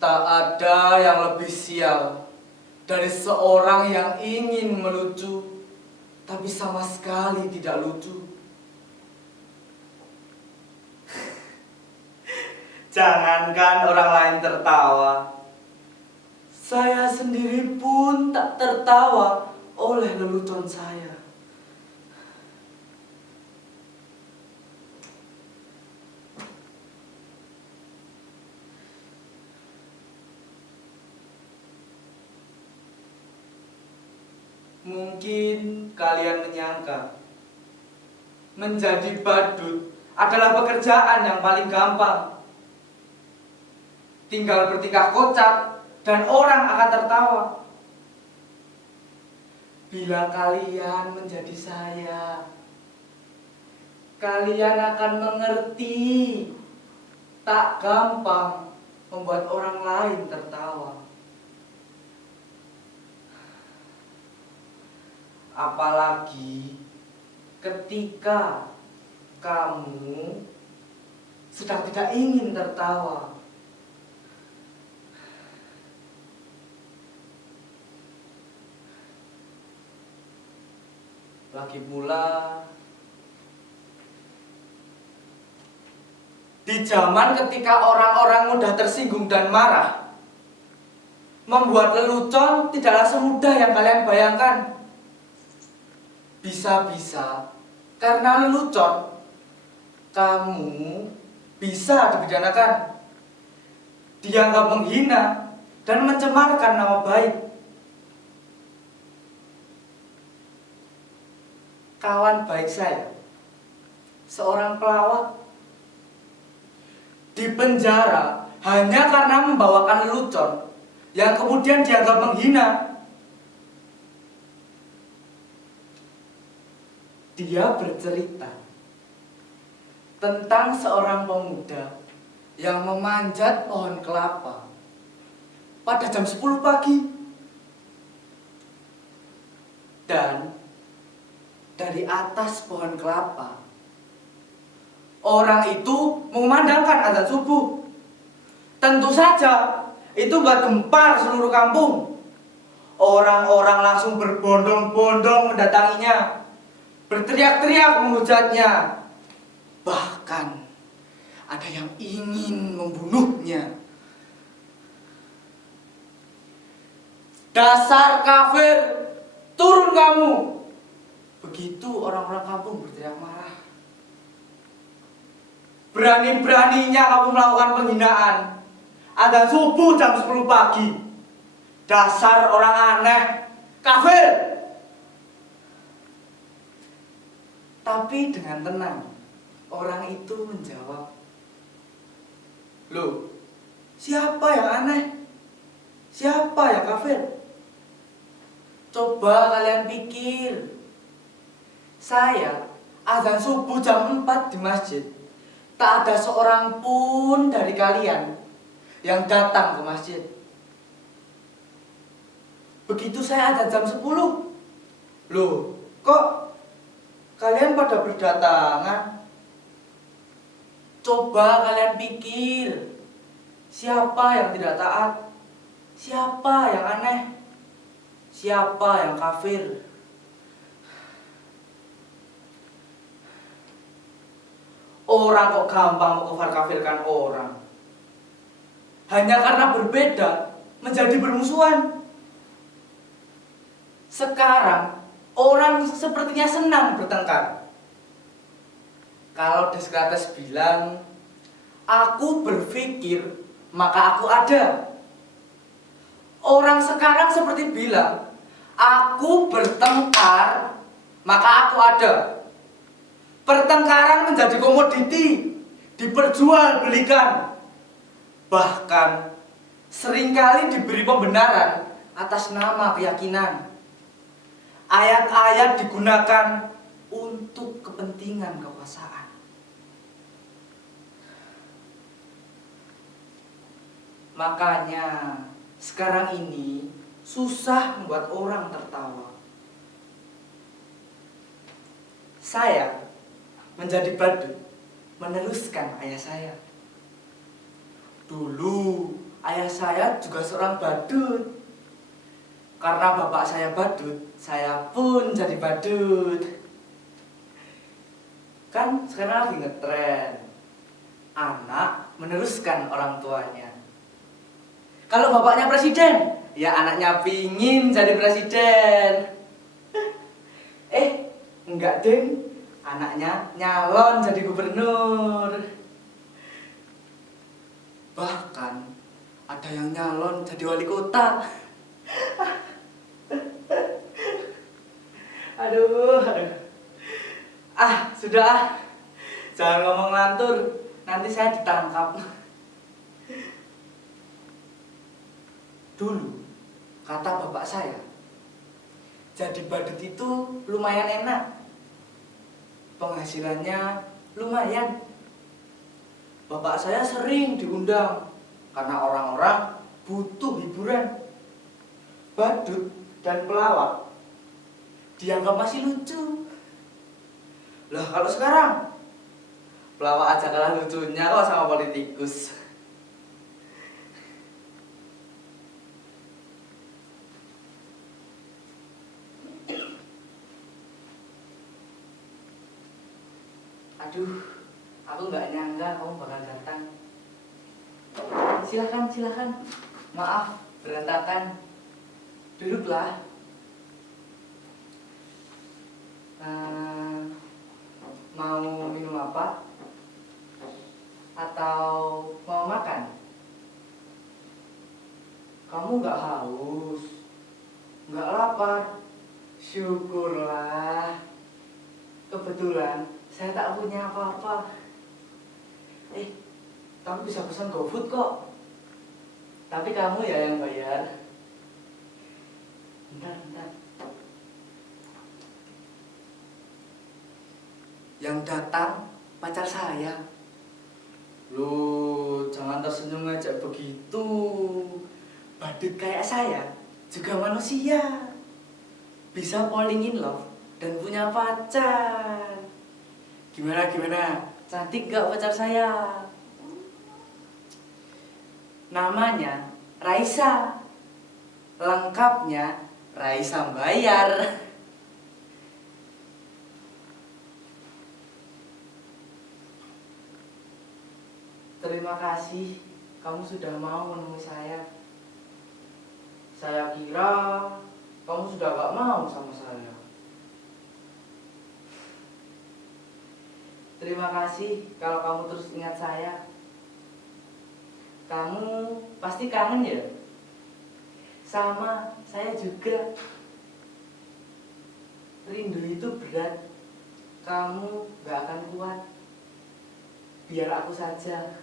Tak ada yang lebih sial dari seorang yang ingin melucu, tapi sama sekali tidak lucu. Jangankan orang lain tertawa, saya sendiri pun tak tertawa oleh lelucon saya. Mungkin kalian menyangka menjadi badut adalah pekerjaan yang paling gampang. Tinggal bertingkah kocak dan orang akan tertawa. Bila kalian menjadi saya, kalian akan mengerti tak gampang membuat orang lain tertawa. Apalagi ketika kamu sedang tidak ingin tertawa. Lagi pula, di zaman ketika orang-orang mudah tersinggung dan marah, membuat lelucon tidaklah semudah yang kalian bayangkan. Bisa-bisa karena lelucon, kamu bisa dipidanakan, dianggap menghina dan mencemarkan nama baik. Kawan baik saya, seorang pelawak, dipenjara hanya karena membawakan lelucon yang kemudian dianggap menghina. Dia bercerita tentang seorang pemuda yang memanjat pohon kelapa pada jam 10 pagi. Dan dari atas pohon kelapa, orang itu mengumandangkan azan subuh. Tentu saja itu buat gempar seluruh kampung. Orang-orang langsung berbondong-bondong mendatanginya, berteriak-teriak menghujatnya. Bahkan ada yang ingin membunuhnya. Dasar kafir, turun kamu! Begitu orang-orang kampung berteriak marah. Berani-beraninya kamu melakukan penghinaan. Azan subuh jam 10 pagi. Dasar orang aneh, kafir! Tapi dengan tenang, orang itu menjawab, "Loh, siapa yang aneh? Siapa yang kafir? Coba kalian pikir. Saya azan subuh jam 4 di masjid. Tak ada seorang pun dari kalian yang datang ke masjid. Begitu saya azan jam 10. Loh, kok kalian pada berdatangan? Coba kalian pikir. Siapa yang tidak taat? Siapa yang aneh? Siapa yang kafir? Orang kok gampang mengkafir-kafirkan orang. Hanya karena berbeda menjadi bermusuhan. Sekarang orang sepertinya senang bertengkar. Kalau Descartes bilang, aku berpikir maka aku ada. Orang sekarang seperti bilang, aku bertengkar maka aku ada. Pertengkaran menjadi komoditi, diperjualbelikan. Bahkan seringkali diberi pembenaran atas nama keyakinan. Ayat-ayat digunakan untuk kepentingan kekuasaan. Makanya sekarang ini susah membuat orang tertawa. Saya menjadi badut meneruskan ayah saya. Dulu ayah saya juga seorang badut. Karena bapak saya badut, saya pun jadi badut. Kan sekarang lagi ngetren, anak meneruskan orang tuanya. Kalau bapaknya presiden, ya anaknya pingin jadi presiden. Enggak deng, anaknya nyalon jadi gubernur. Bahkan ada yang nyalon jadi wali kota. Aduh. Sudah. Jangan ngomong ngantur, nanti saya ditangkap. Dulu, kata bapak saya, jadi badut itu lumayan enak. Penghasilannya lumayan. Bapak saya sering diundang karena orang-orang butuh hiburan. Badut dan pelawak dianggap masih lucu. Lah kalau sekarang, pelawak aja kalah lucunya kok sama politikus. Aduh, aku nggak nyangka kamu bakal datang. Silahkan. Maaf, berantakan. Duduklah. Mau minum apa? Atau mau makan? Kamu nggak haus? Nggak lapar? Syukurlah. Kebetulan saya tak punya apa-apa. Kamu bisa pesan GoFood kok. Tapi kamu ya yang bayar. Bentar. Yang datang pacar saya. Loh, jangan tersenyum aja begitu. Badut kayak saya juga manusia. Bisa falling in love dan punya pacar. Gimana? Cantik gak pacar saya? Namanya Raisa. Lengkapnya Raisa Bayar. Terima kasih kamu sudah mau menemui saya. Saya kira kamu sudah gak mau sama saya. Terima kasih kalau kamu terus ingat saya. Kamu pasti kangen ya? Sama, saya juga. Rindu itu berat. Kamu gak akan kuat. Biar aku saja.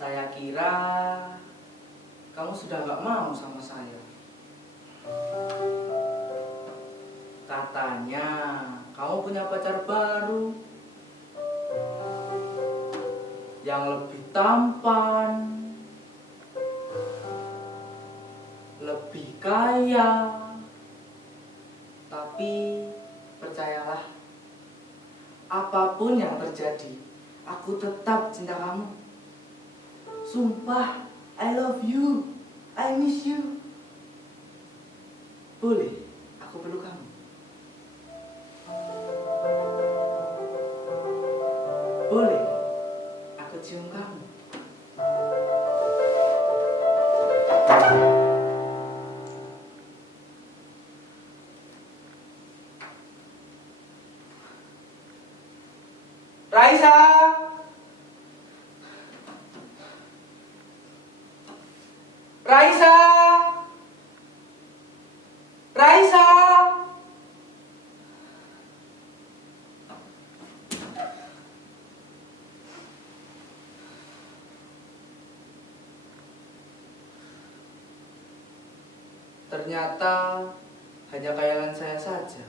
Saya kira kamu sudah gak mau sama saya. Katanya kamu punya pacar baru yang lebih tampan, lebih kaya. Tapi percayalah, apapun yang terjadi, aku tetap cinta kamu. Sumpah, I love you, I miss you. Boleh aku peluk kamu? Boleh aku cium kamu? Raisa! Raisa! Raisa! Ternyata hanya khayalan saya saja.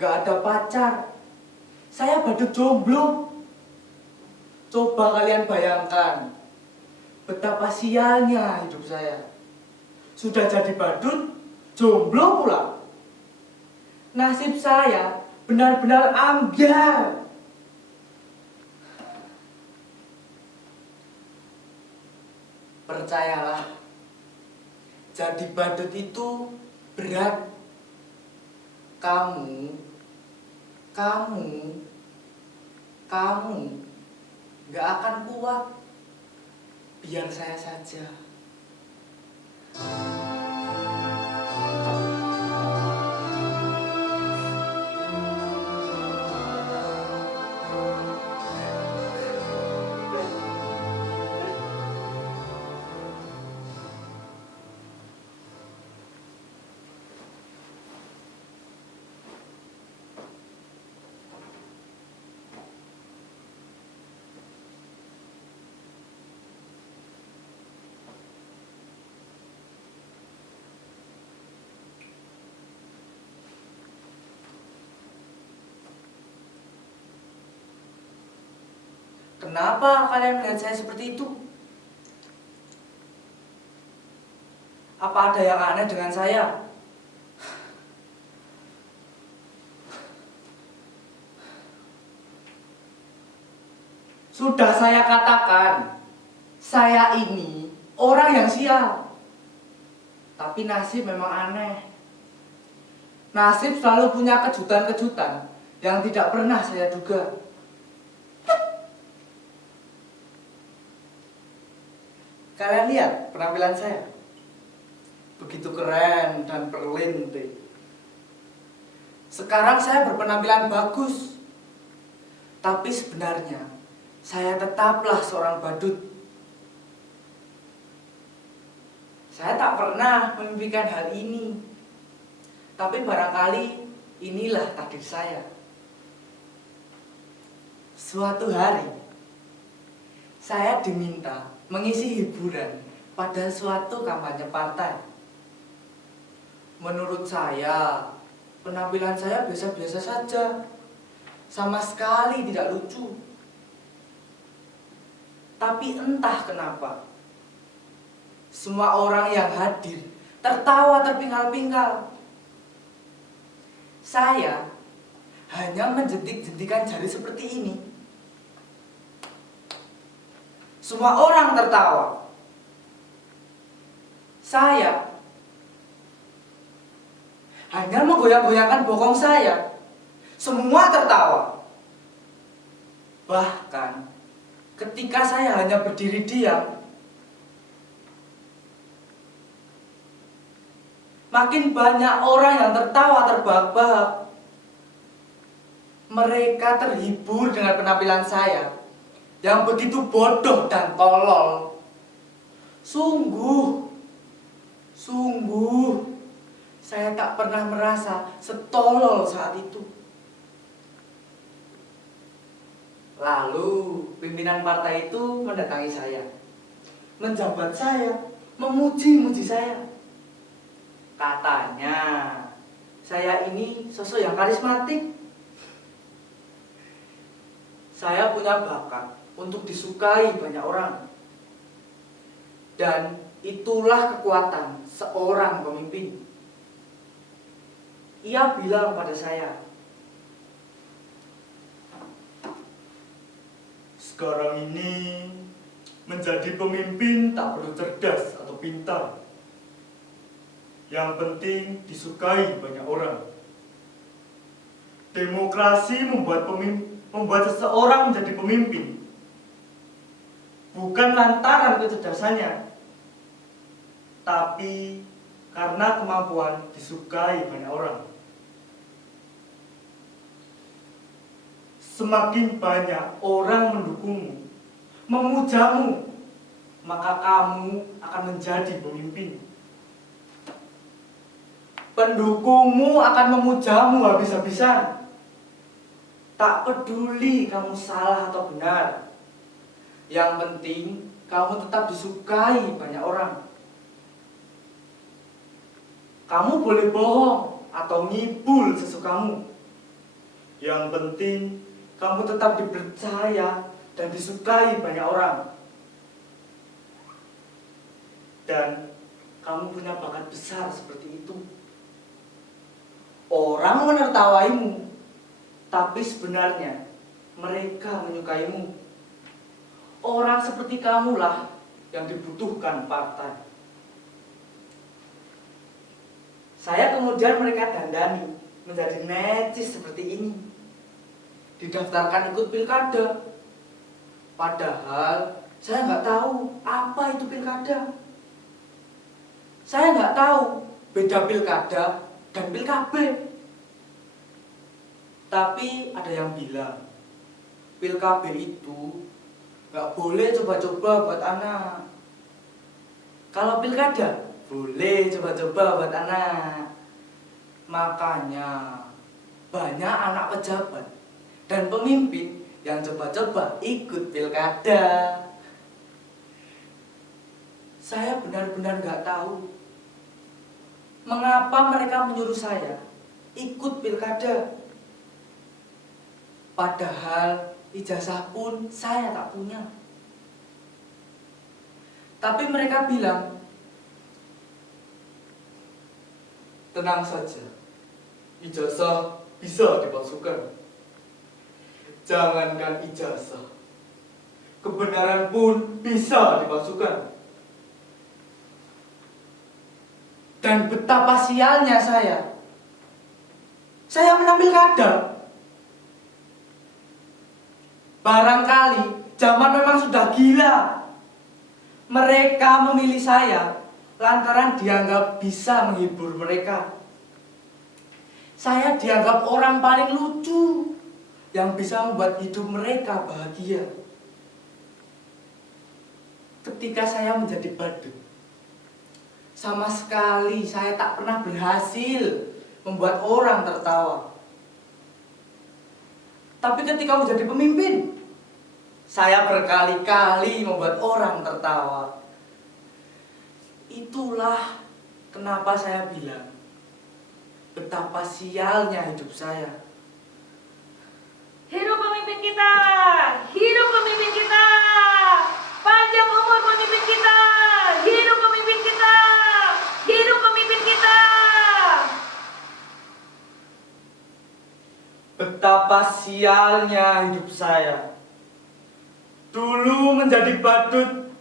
Gak ada pacar. Saya badut jomblo. Coba kalian bayangkan betapa sialnya hidup saya. Sudah jadi badut, jomblo pula. nasib saya benar-benar ambyar. Percayalah, jadi badut itu berat. Kamu gak akan kuat. Biar saya saja. Kenapa kalian melihat saya seperti itu? Apa ada yang aneh dengan saya? Sudah saya katakan, saya ini orang yang sial. Tapi nasib memang aneh. Nasib selalu punya kejutan-kejutan yang tidak pernah saya duga. Kalian lihat penampilan saya? Begitu keren dan berlinting. Sekarang saya berpenampilan bagus. Tapi sebenarnya saya tetaplah seorang badut. Saya tak pernah memimpikan hal ini. Tapi barangkali inilah takdir saya. Suatu hari saya diminta mengisi hiburan pada suatu kampanye partai. Menurut saya, penampilan saya biasa-biasa saja. Sama sekali tidak lucu. Tapi entah kenapa, semua orang yang hadir tertawa terpingkal-pingkal. Saya hanya menjentik-jentikan jari seperti ini. Semua orang tertawa. Saya hanya menggoyang-goyangkan bokong saya. Semua tertawa. Bahkan ketika saya hanya berdiri diam, makin banyak orang yang tertawa terbahak-bahak. Mereka terhibur dengan penampilan saya yang begitu bodoh dan tolol. Sungguh, saya tak pernah merasa setolol saat itu. Lalu pimpinan partai itu mendatangi saya, menjabat saya, memuji-muji saya. Katanya, saya ini sosok yang karismatik. Saya punya bakat untuk disukai banyak orang. Dan itulah kekuatan seorang pemimpin. Ia bilang pada saya, sekarang ini menjadi pemimpin tak perlu cerdas atau pintar. Yang penting disukai banyak orang. Demokrasi membuat seseorang menjadi pemimpin bukan lantaran kecerdasannya, tapi karena kemampuan disukai banyak orang. Semakin banyak orang mendukungmu, memujamu, maka kamu akan menjadi pemimpin. Pendukungmu akan memujamu habis-habisan. Tak peduli kamu salah atau benar. Yang penting kamu tetap disukai banyak orang. Kamu boleh bohong atau ngibul sesukamu. Yang penting kamu tetap dipercaya dan disukai banyak orang. Dan kamu punya bakat besar seperti itu. Orang menertawaimu, tapi sebenarnya mereka menyukaimu. Orang seperti kamulah yang dibutuhkan partai. Saya kemudian mereka dandani menjadi necis seperti ini. Didaftarkan ikut pilkada. Padahal saya nggak tahu apa itu pilkada. Saya nggak tahu beda pilkada dan pilkab. Tapi ada yang bilang pilkab itu nggak boleh coba-coba buat anak. Kalau pilkada boleh coba-coba buat anak. Makanya banyak anak pejabat dan pemimpin yang coba-coba ikut pilkada. Saya benar-benar nggak tahu mengapa mereka menyuruh saya ikut pilkada. Padahal ijazah pun saya tak punya. Tapi mereka bilang, tenang saja, ijazah bisa dipalsukan. Jangankan ijazah, kebenaran pun bisa dipalsukan. Dan betapa sialnya saya menang pilkada. Barangkali zaman memang sudah gila. Mereka memilih saya lantaran dianggap bisa menghibur mereka. Saya dianggap orang paling lucu yang bisa membuat hidup mereka bahagia. Ketika saya menjadi badut, sama sekali saya tak pernah berhasil membuat orang tertawa. Tapi ketika menjadi pemimpin, saya berkali-kali membuat orang tertawa. Itulah kenapa saya bilang betapa sialnya hidup saya. Hidup pemimpin kita! Hidup pemimpin kita! Panjang umur pemimpin kita! Hidup pemimpin kita! Hidup pemimpin kita! Betapa sialnya hidup saya. Dulu menjadi badut,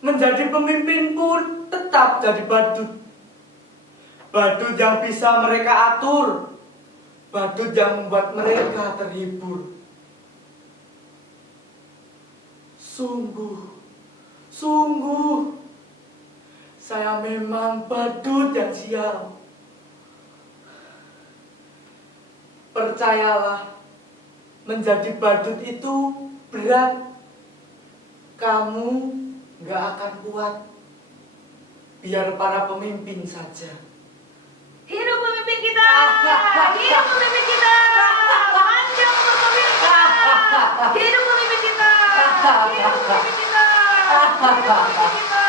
menjadi pemimpin pun tetap jadi badut. Badut yang bisa mereka atur, badut yang membuat mereka terhibur. Sungguh, saya memang badut yang sial. Percayalah, menjadi badut itu berat. Kamu gak akan kuat. Biar para pemimpin saja. Hidup pemimpin kita! Hidup pemimpin kita! Panjang umur pemimpin kita! Hidup pemimpin kita! Hidup pemimpin kita! Hidup pemimpin kita!